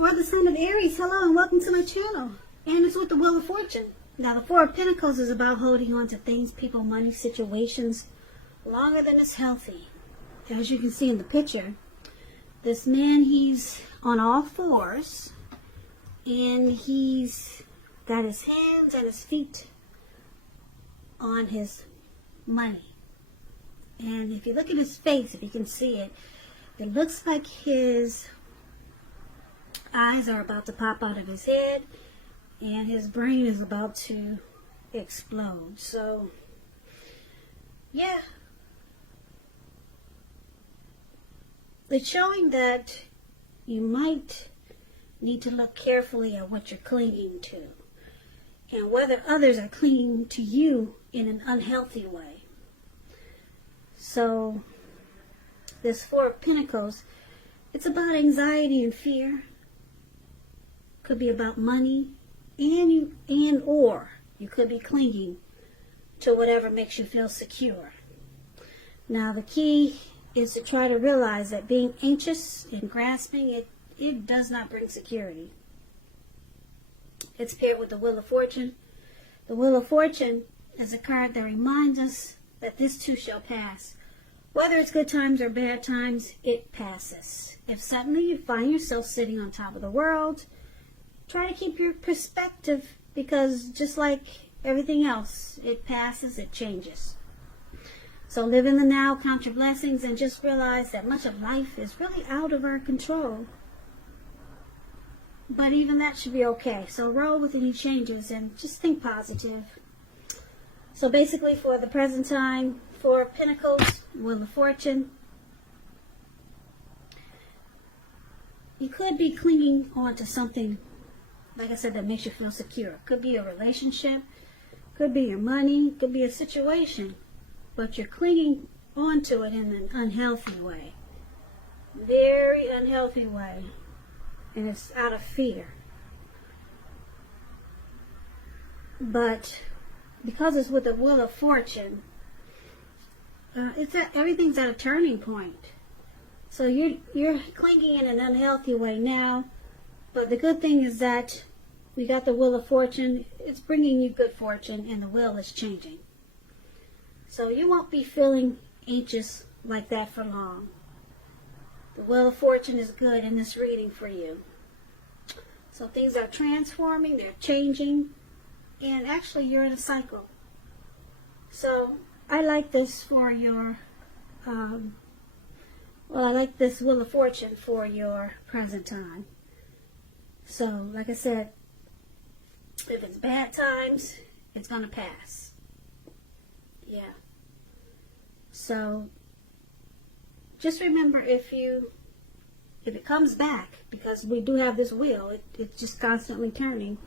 For the sign of Aries, hello and welcome to my channel. And it's with the Wheel of Fortune. Now the Four of Pentacles is about holding on to things, people, money, situations longer than it's healthy. As you can see in the picture, this man, he's on all fours and he's got his hands and his feet on his money. And if you look at his face, if you can see it, it looks like his eyes are about to pop out of his head and his brain is about to explode. So, yeah. It's showing that you might need to look carefully at what you're clinging to and whether others are clinging to you in an unhealthy way. So, this Four of Pentacles, it's about anxiety and fear. Could be about money, or you could be clinging to whatever makes you feel secure. Now the key is to try to realize that being anxious and grasping, it does not bring security. It's paired with the Wheel of Fortune. The Wheel of Fortune is a card that reminds us that this too shall pass. Whether it's good times or bad times, it passes. If suddenly you find yourself sitting on top of the world, try to keep your perspective, because just like everything else, it passes, it changes. So live in the now, count your blessings, and just realize that much of life is really out of our control. But even that should be okay. So roll with any changes and just think positive. So basically for the present time, Four of Pentacles, Wheel of Fortune, you could be clinging on to something, like I said, that makes you feel secure. Could be a relationship, could be your money, could be a situation, but you're clinging onto it in an unhealthy way. Very unhealthy way. And it's out of fear. But because it's with the Wheel of Fortune, everything's at a turning point. So you're clinging in an unhealthy way now, but the good thing is that we got the Wheel of Fortune. It's bringing you good fortune, and the wheel is changing. So you won't be feeling anxious like that for long. The Wheel of Fortune is good in this reading for you. So things are transforming, they're changing, and actually you're in a cycle. So I like this for your, I like this Wheel of Fortune for your present time. So, like I said, if it's bad times, it's going to pass. Yeah. So, just remember if it comes back, because we do have this wheel, it's just constantly turning.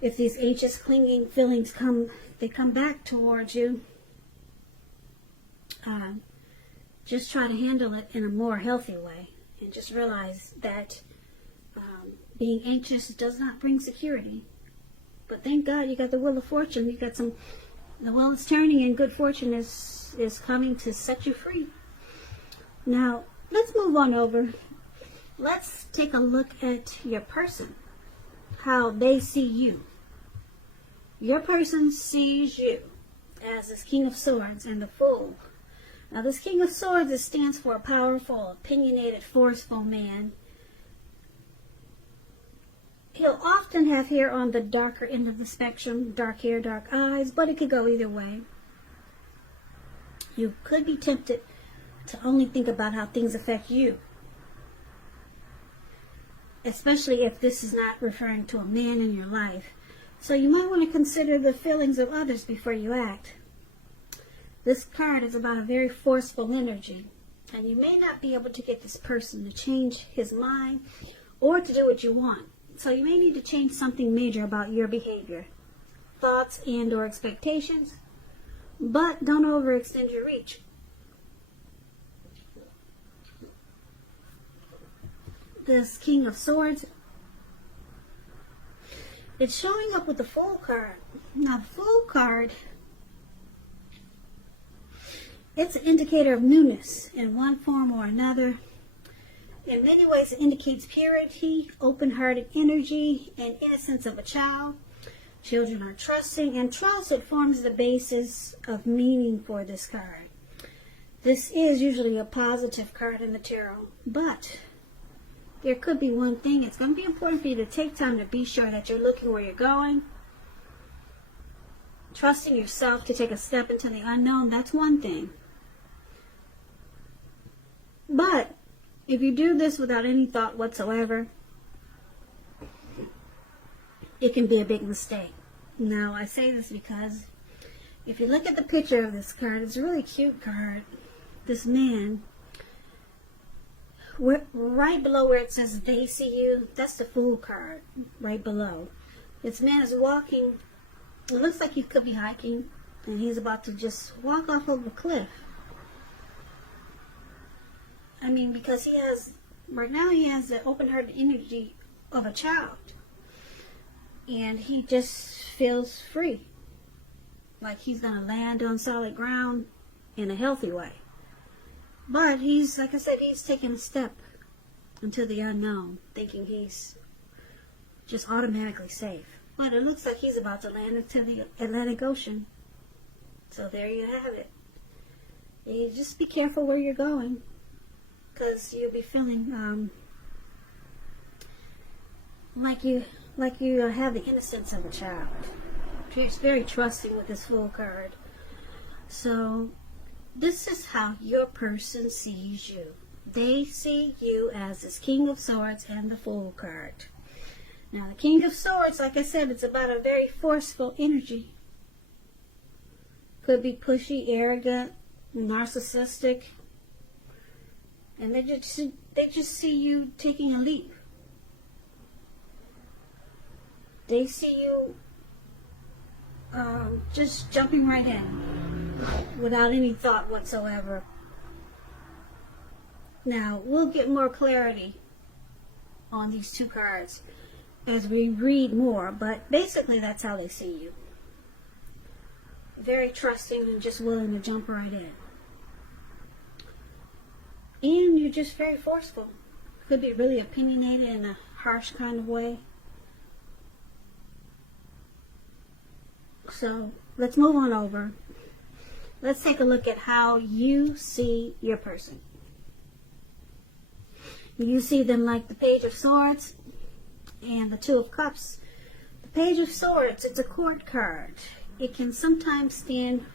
If these anxious, clinging feelings come back towards you, just try to handle it in a more healthy way, and just realize that being anxious does not bring security. But thank God you got the Wheel of Fortune. You got the wheel is turning, and good fortune is coming to set you free. Now let's move on over. Let's take a look at your person, how they see you. Your person sees you as this King of Swords and the Fool. Now this King of Swords, stands for a powerful, opinionated, forceful man. He'll often have hair on the darker end of the spectrum, dark hair, dark eyes, but it could go either way. You could be tempted to only think about how things affect you, especially if this is not referring to a man in your life. So you might want to consider the feelings of others before you act. This card is about a very forceful energy, and you may not be able to get this person to change his mind or to do what you want. So you may need to change something major about your behavior, thoughts and or expectations, but don't overextend your reach. This King of Swords, it's showing up with the Fool card. Now the Fool card, it's an indicator of newness in one form or another. in many ways, it indicates purity, open-hearted energy, and innocence of a child. Children are trusting, and trust, it forms the basis of meaning for this card. This is usually a positive card in the tarot, but there could be one thing. It's going to be important for you to take time to be sure that you're looking where you're going. Trusting yourself to take a step into the unknown, that's one thing. But if you do this without any thought whatsoever, it can be a big mistake. Now, I say this because if you look at the picture of this card, it's a really cute card. This man, right below where it says they see you, that's the Fool card, right below. This man is walking, it looks like he could be hiking, and he's about to just walk off of a cliff. I mean, because he has, right now he has the open-hearted energy of a child. And he just feels free. Like he's going to land on solid ground in a healthy way. But he's, like I said, he's taking a step into the unknown, thinking he's just automatically safe. But it looks like he's about to land into the Atlantic Ocean. So there you have it. You just be careful where you're going, because you'll be feeling like you have the innocence of a child. He's very trusting with this Fool card. So this is how your person sees you. They see you as this King of Swords and the Fool card. Now the King of Swords, like I said, it's about a very forceful energy. Could be pushy, arrogant, narcissistic. And they just see you taking a leap. They see you just jumping right in without any thought whatsoever. Now, we'll get more clarity on these two cards as we read more, but basically that's how they see you. Very trusting and just willing to jump right in. And you're just very forceful. Could be really opinionated in a harsh kind of way. So let's move on over. Let's take a look at how you see your person. You see them like the Page of Swords and the Two of Cups. The Page of Swords, it's a court card. It can sometimes stand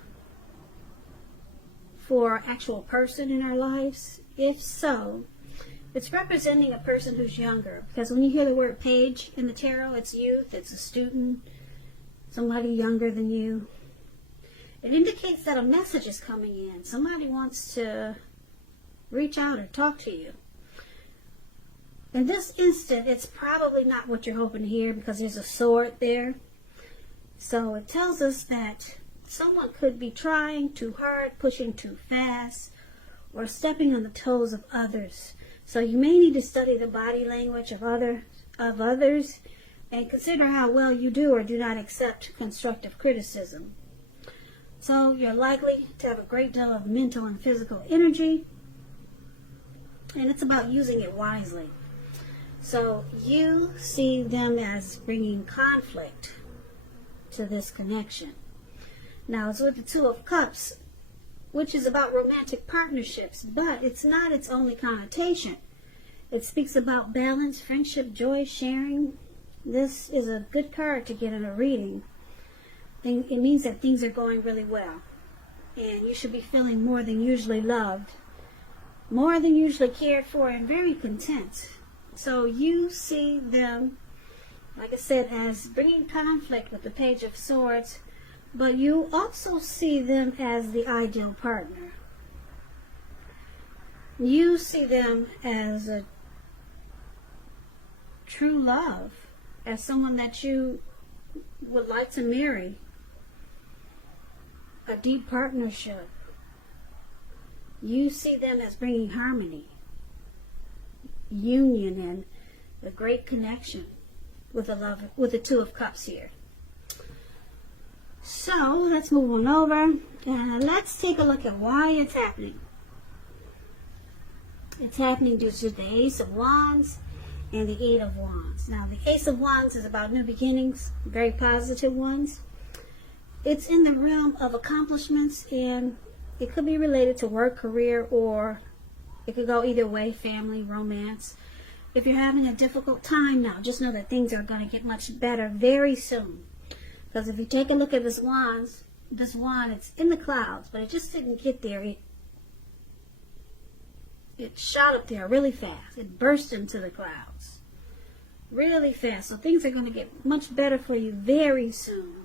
for an actual person in our lives. If so, it's representing a person who's younger. Because when you hear the word page in the tarot, it's youth, it's a student, somebody younger than you. It indicates that a message is coming in. Somebody wants to reach out or talk to you. In this instant, it's probably not what you're hoping to hear because there's a sword there. So it tells us that someone could be trying too hard, pushing too fast, or stepping on the toes of others. So you may need to study the body language of others and consider how well you do or do not accept constructive criticism. So you're likely to have a great deal of mental and physical energy, and it's about using it wisely. So you see them as bringing conflict to this connection. Now it's with the Two of Cups, which is about romantic partnerships, but it's not its only connotation. It speaks about balance, friendship, joy, sharing. This is a good card to get in a reading. It means that things are going really well, and you should be feeling more than usually loved, more than usually cared for, and very content. So you see them, like I said, as bringing conflict with the Page of Swords, but you also see them as the ideal partner. You see them as a true love, as someone that you would like to marry, a deep partnership. You see them as bringing harmony, union, and a great connection with the Two of Cups here. So let's move on over and let's take a look at why it's happening. It's happening due to the Ace of Wands and the Eight of Wands. Now, the Ace of Wands is about new beginnings, very positive ones. It's in the realm of accomplishments, and it could be related to work, career, or it could go either way, family, romance. If you're having a difficult time now, just know that things are going to get much better very soon. Because if you take a look at this wand, it's in the clouds, but it just didn't get there. It shot up there really fast. It burst into the clouds really fast. So things are going to get much better for you very soon.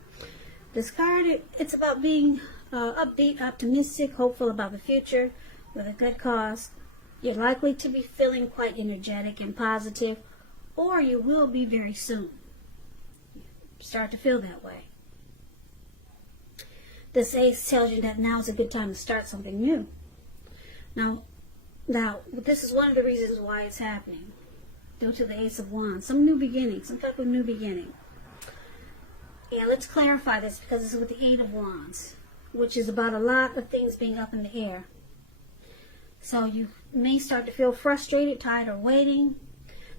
This card, it's about being upbeat, optimistic, hopeful about the future with a good cause. You're likely to be feeling quite energetic and positive, or you will be very soon. Start to feel that way. This ace tells you that now is a good time to start something new. Now, this is one of the reasons why it's happening. Due to the Ace of Wands. Some new beginning, some type of new beginning. And let's clarify this because this is with the Eight of Wands, which is about a lot of things being up in the air. So you may start to feel frustrated, tired, or waiting.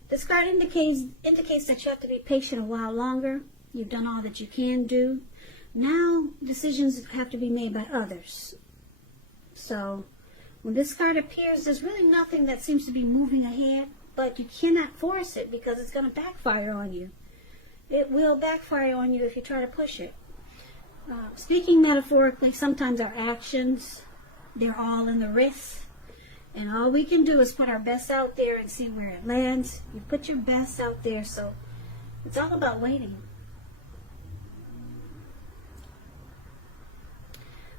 This card indicates that you have to be patient a while longer. You've done all that you can do. Now decisions have to be made by others. So when this card appears, there's really nothing that seems to be moving ahead, but you cannot force it because it's going to backfire on you. It will backfire on you if you try to push it. Speaking metaphorically, sometimes our actions, they're all in the wrist. And all we can do is put our best out there and see where it lands. You put your best out there, so it's all about waiting.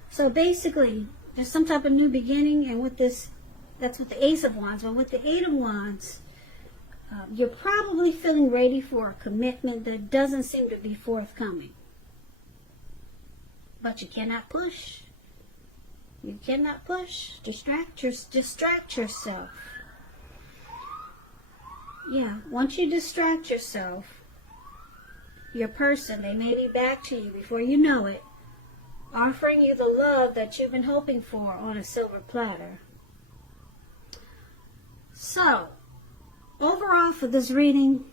So basically, there's some type of new beginning, and with this, that's with the Ace of Wands. But with the Eight of Wands, you're probably feeling ready for a commitment that doesn't seem to be forthcoming. But you cannot push. You cannot push. Distract yourself. Yeah, once you distract yourself, your person, they may be back to you before you know it, offering you the love that you've been hoping for on a silver platter. So, overall for this reading,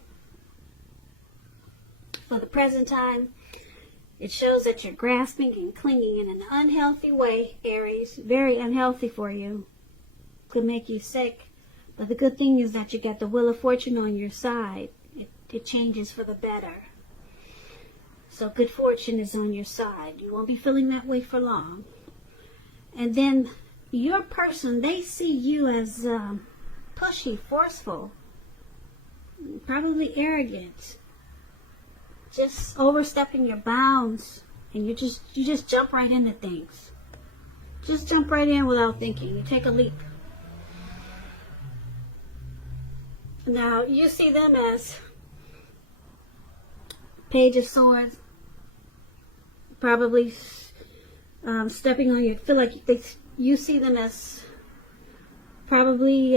for the present time, it shows that you're grasping and clinging in an unhealthy way, Aries. Very unhealthy for you. Could make you sick. But the good thing is that you got the Wheel of Fortune on your side. It changes for the better. So good fortune is on your side. You won't be feeling that way for long. And then your person, they see you as pushy, forceful, probably arrogant. Just overstepping your bounds, and you just jump right into things. Just jump right in without thinking. You take a leap. Now you see them as Page of Swords, probably stepping on you. Feel like you see them as probably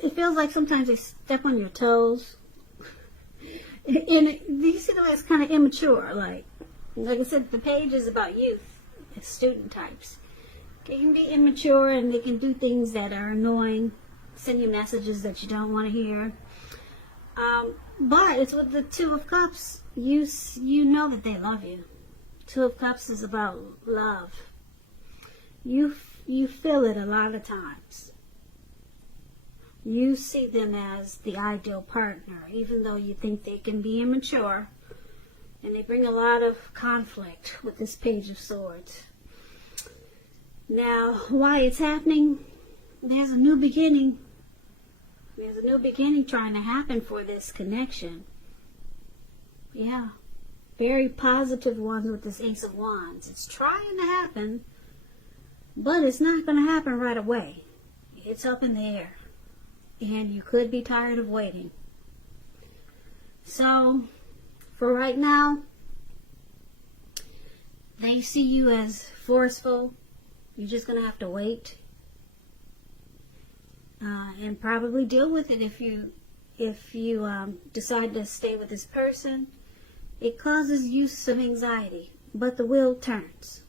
it feels like sometimes they step on your toes. And you see them as kind of immature. Like I said, the page is about youth. It's student types. They can be immature and they can do things that are annoying. Send you messages that you don't want to hear. But it's with the Two of Cups. You know that they love you. Two of Cups is about love. You feel it a lot of times. You see them as the ideal partner, even though you think they can be immature. And they bring a lot of conflict with this Page of Swords. Now, why it's happening? There's a new beginning. There's a new beginning trying to happen for this connection. Yeah. Very positive ones with this Ace of Wands. It's trying to happen, but it's not going to happen right away. It's up in the air. And you could be tired of waiting. So, for right now, they see you as forceful. You're just going to have to wait. And probably deal with it if you decide to stay with this person. It causes you some anxiety, but the wheel turns.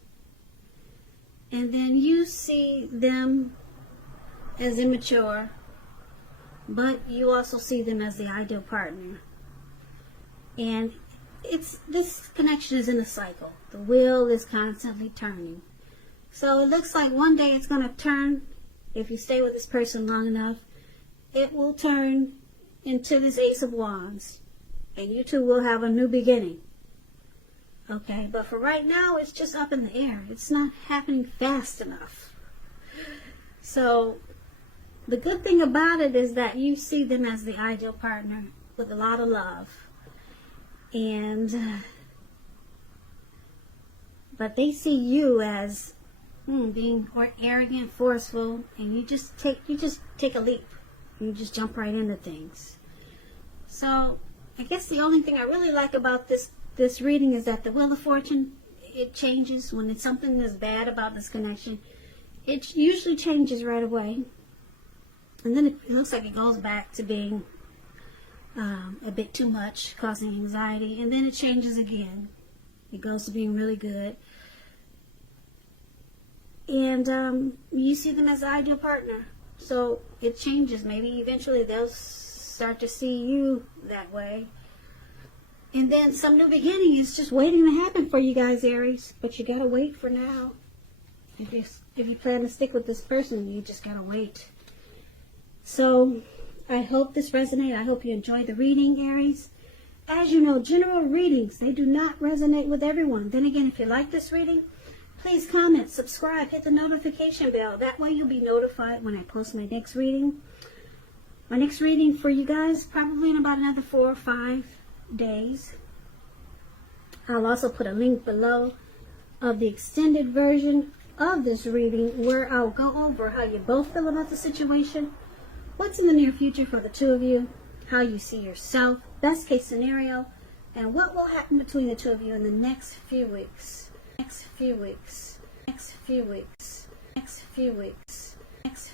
And then you see them as immature, but you also see them as the ideal partner. And this connection is in a cycle. The wheel is constantly turning. So it looks like one day it's going to turn. If you stay with this person long enough, it will turn into this Ace of Wands. And you two will have a new beginning. Okay, but for right now, it's just up in the air. It's not happening fast enough. So the good thing about it is that you see them as the ideal partner with a lot of love. And but they see you as being or arrogant, forceful, and you just take a leap. You just jump right into things. So I guess the only thing I really like about this reading is that the Wheel of Fortune, it changes when it's something that's bad about this connection. It usually changes right away, and then it looks like it goes back to being a bit too much, causing anxiety, and then it changes again. It goes to being really good. And you see them as the ideal partner. So it changes. Maybe eventually they'll start to see you that way. And then some new beginning is just waiting to happen for you guys, Aries. But you gotta wait for now. If you plan to stick with this person, you just gotta wait. So I hope this resonates. I hope you enjoyed the reading, Aries. As you know, general readings, they do not resonate with everyone. Then again, if you like this reading, please comment, subscribe, hit the notification bell. That way you'll be notified when I post my next reading. My next reading for you guys, probably in about another 4 or 5 days. I'll also put a link below of the extended version of this reading where I'll go over how you both feel about the situation, what's in the near future for the two of you, how you see yourself, best case scenario, and what will happen between the two of you in the next few weeks. Next few weeks.